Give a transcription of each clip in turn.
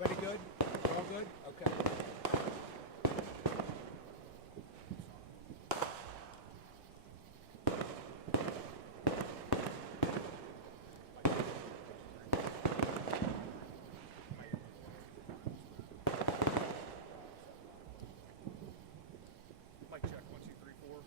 Everybody good? All good? Okay. Mic check, 1, 2, 3, 4.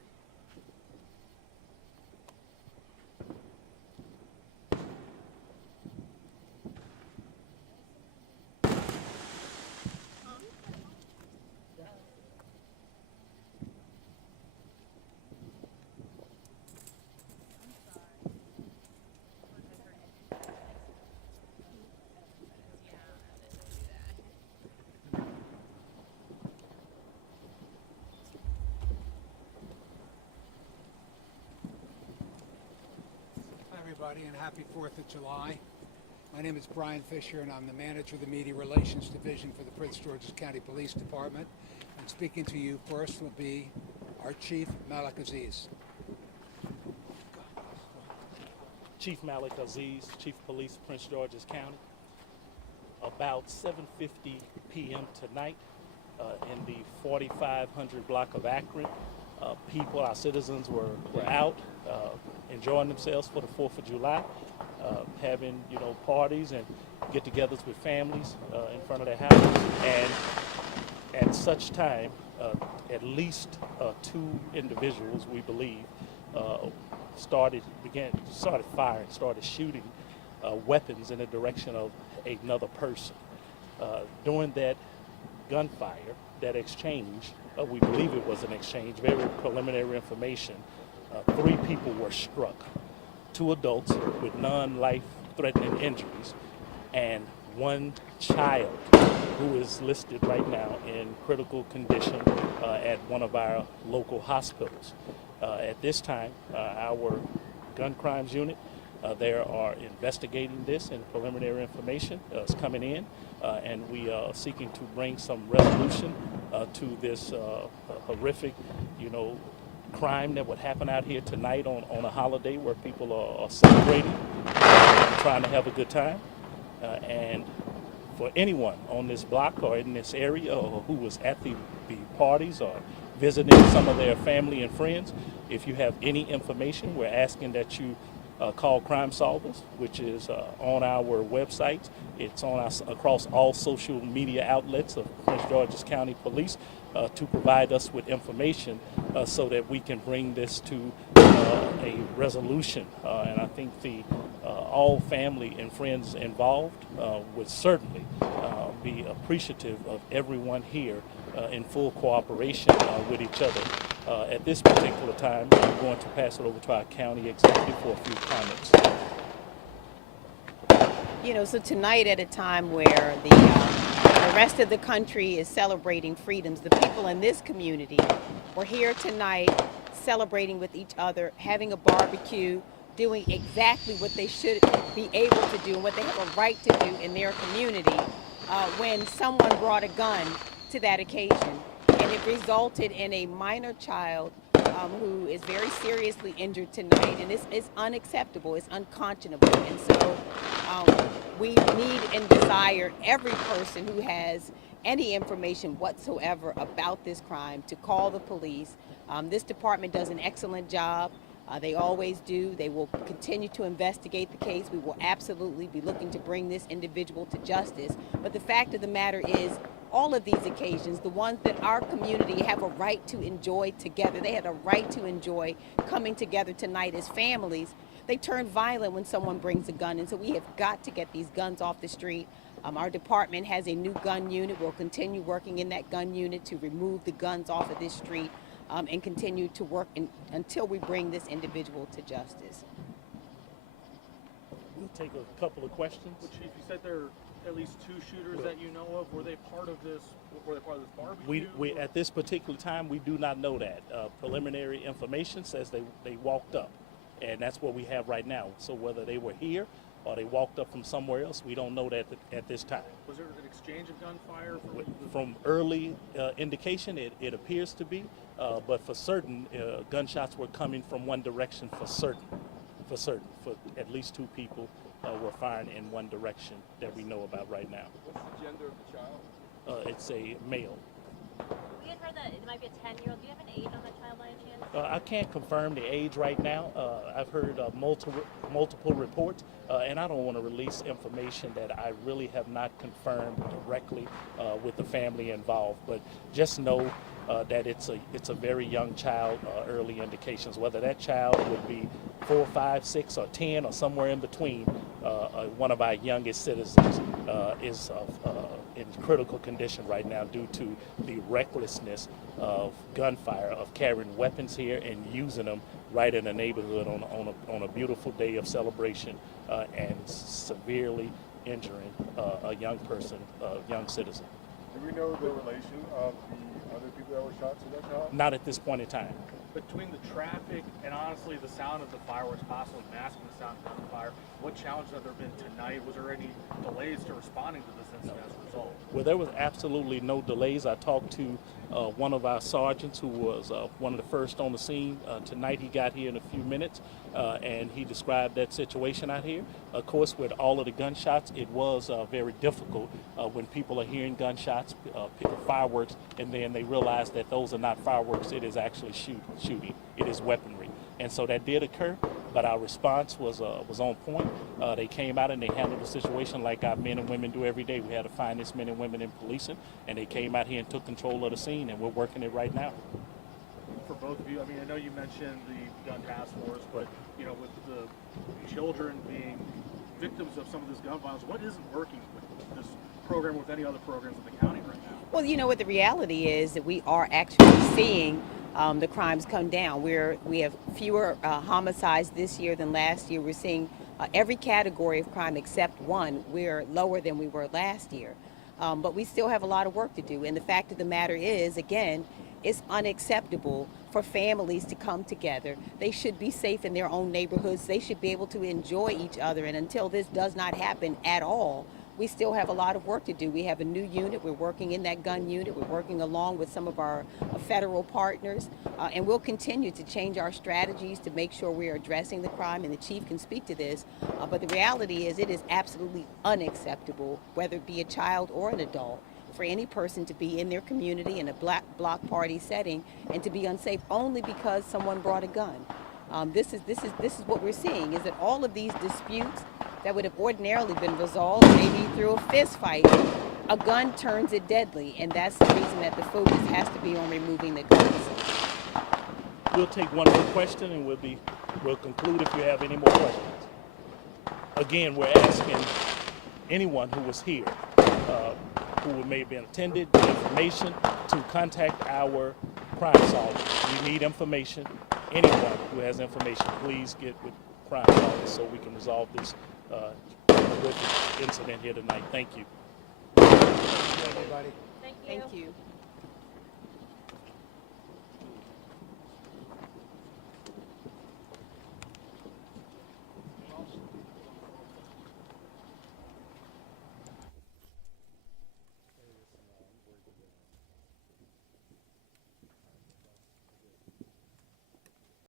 Hi, everybody, and happy 4th of July. My name is Brian Fisher, and I'm the manager of the Media Relations Division for the Prince George's County Police Department. And speaking to you first will be our Chief, Malik Aziz. Chief Malik Aziz, Chief of Police, Prince George's County. About 7:50 p.m. tonight, in the 4500 block of Akron, people, our citizens, were out enjoying themselves for the 4th of July, having parties and get-togethers with families in front of their houses. And at such time, at least two individuals, we believe, started firing, started shooting weapons in the direction of another person. During that gunfire, that exchange, we believe it was an exchange, very preliminary information, 3 people were struck, 2 adults with non-life-threatening injuries, and 1 child who is listed right now in critical condition at one of our local hospitals. At this time, our gun crimes unit, they are investigating this, and preliminary information is coming in, and we are seeking to bring some resolution to this horrific, crime that would happen out here tonight on a holiday where people are celebrating, trying to have a good time. And for anyone on this block or in this area or who was at the parties or visiting some of their family and friends, if you have any information, we're asking that you call Crime Solvers, which is on our website. It's on across all social media outlets of Prince George's County Police to provide us with information so that we can bring this to a resolution. And I think all family and friends involved would certainly be appreciative of everyone here in full cooperation with each other. At this particular time, I'm going to pass it over to our county executive for a few comments. So tonight, at a time where the rest of the country is celebrating freedoms, the people in this community were here tonight celebrating with each other, having a barbecue, doing exactly what they should be able to do and what they have a right to do in their community when someone brought a gun to that occasion. And it resulted in a minor child who is very seriously injured tonight, and it's unacceptable, it's unconscionable. And so we need and desire every person who has any information whatsoever about this crime to call the police. This department does an excellent job. They always do. They will continue to investigate the case. We will absolutely be looking to bring this individual to justice. But the fact of the matter is, all of these occasions, the ones that our community have a right to enjoy together, they had a right to enjoy coming together tonight as families, they turn violent when someone brings a gun. And so we have got to get these guns off the street. Our department has a new gun unit. We'll continue working in that gun unit to remove the guns off of this street and continue to work until we bring this individual to justice. We'll take a couple of questions. Well, Chief, you said there are at least 2 shooters that you know of. Were they part of this? Were they part of this barbecue? We at this particular time, we do not know that. Preliminary information says they walked up, and that's what we have right now. So whether they were here or they walked up from somewhere else, we don't know that at this time. Was there an exchange of gunfire? From early indication, it appears to be, but for certain, gunshots were coming from one direction for certain, for at least 2 people were firing in one direction that we know about right now. What's the gender of the child? It's a male. We had heard that it might be a 10-year-old. Do you have an age on that child by any chance? I can't confirm the age right now. I've heard multiple reports, and I don't want to release information that I really have not confirmed directly with the family involved. But just know that it's a very young child. Early indications, whether that child would be 4, 5, 6, or 10, or somewhere in between, one of our youngest citizens is in critical condition right now due to the recklessness of gunfire, of carrying weapons here and using them right in the neighborhood on a beautiful day of celebration, and severely injuring a young person, a young citizen. Do we know the relation of the other people that were shot to that child? Not at this point in time. Between the traffic and honestly the sound of the fireworks, possibly masking the sound of gunfire, what challenges have there been tonight? Was there any delays to responding to this incident as a result? Well, there was absolutely no delays. I talked to one of our sergeants who was one of the first on the scene. Tonight he got here in a few minutes, and he described that situation out here. Of course, with all of the gunshots, it was very difficult when people are hearing gunshots, fireworks, and then they realize that those are not fireworks, it is actually shooting. It is weaponry. And so that did occur, but our response was on point. They came out and they handled the situation like our men and women do every day. We had the finest men and women in policing, and they came out here and took control of the scene, and we're working it right now. For both of you, I mean, I know you mentioned the gun task force, but you know, with the children being victims of some of this gun violence, what isn't working with this program, with any other programs in the county right now? Well, you know what the reality is that we are actually seeing the crimes come down. We have fewer homicides this year than last year. We're seeing every category of crime except one. We're lower than we were last year. But we still have a lot of work to do. And the fact of the matter is, again, it's unacceptable for families to come together. They should be safe in their own neighborhoods. They should be able to enjoy each other. And until this does not happen at all, we still have a lot of work to do. We have a new unit. We're working in that gun unit. We're working along with some of our federal partners. And we'll continue to change our strategies to make sure we're addressing the crime. And the chief can speak to this. But the reality is it is absolutely unacceptable, whether it be a child or an adult, for any person to be in their community in a block party setting and to be unsafe only because someone brought a gun. This is what we're seeing, is that all of these disputes that would have ordinarily been resolved maybe through a fist fight, a gun turns it deadly, and that's the reason that the focus has to be on removing the guns. We'll take one more question and we'll conclude if you have any more questions. Again, we're asking anyone who was here, who may have been attended, the information, to contact our Crime Solvers. We need information. Anyone who has information, please get with Crime Solvers so we can resolve this horrific incident here tonight. Thank you. Everybody. Thank you. Thank you.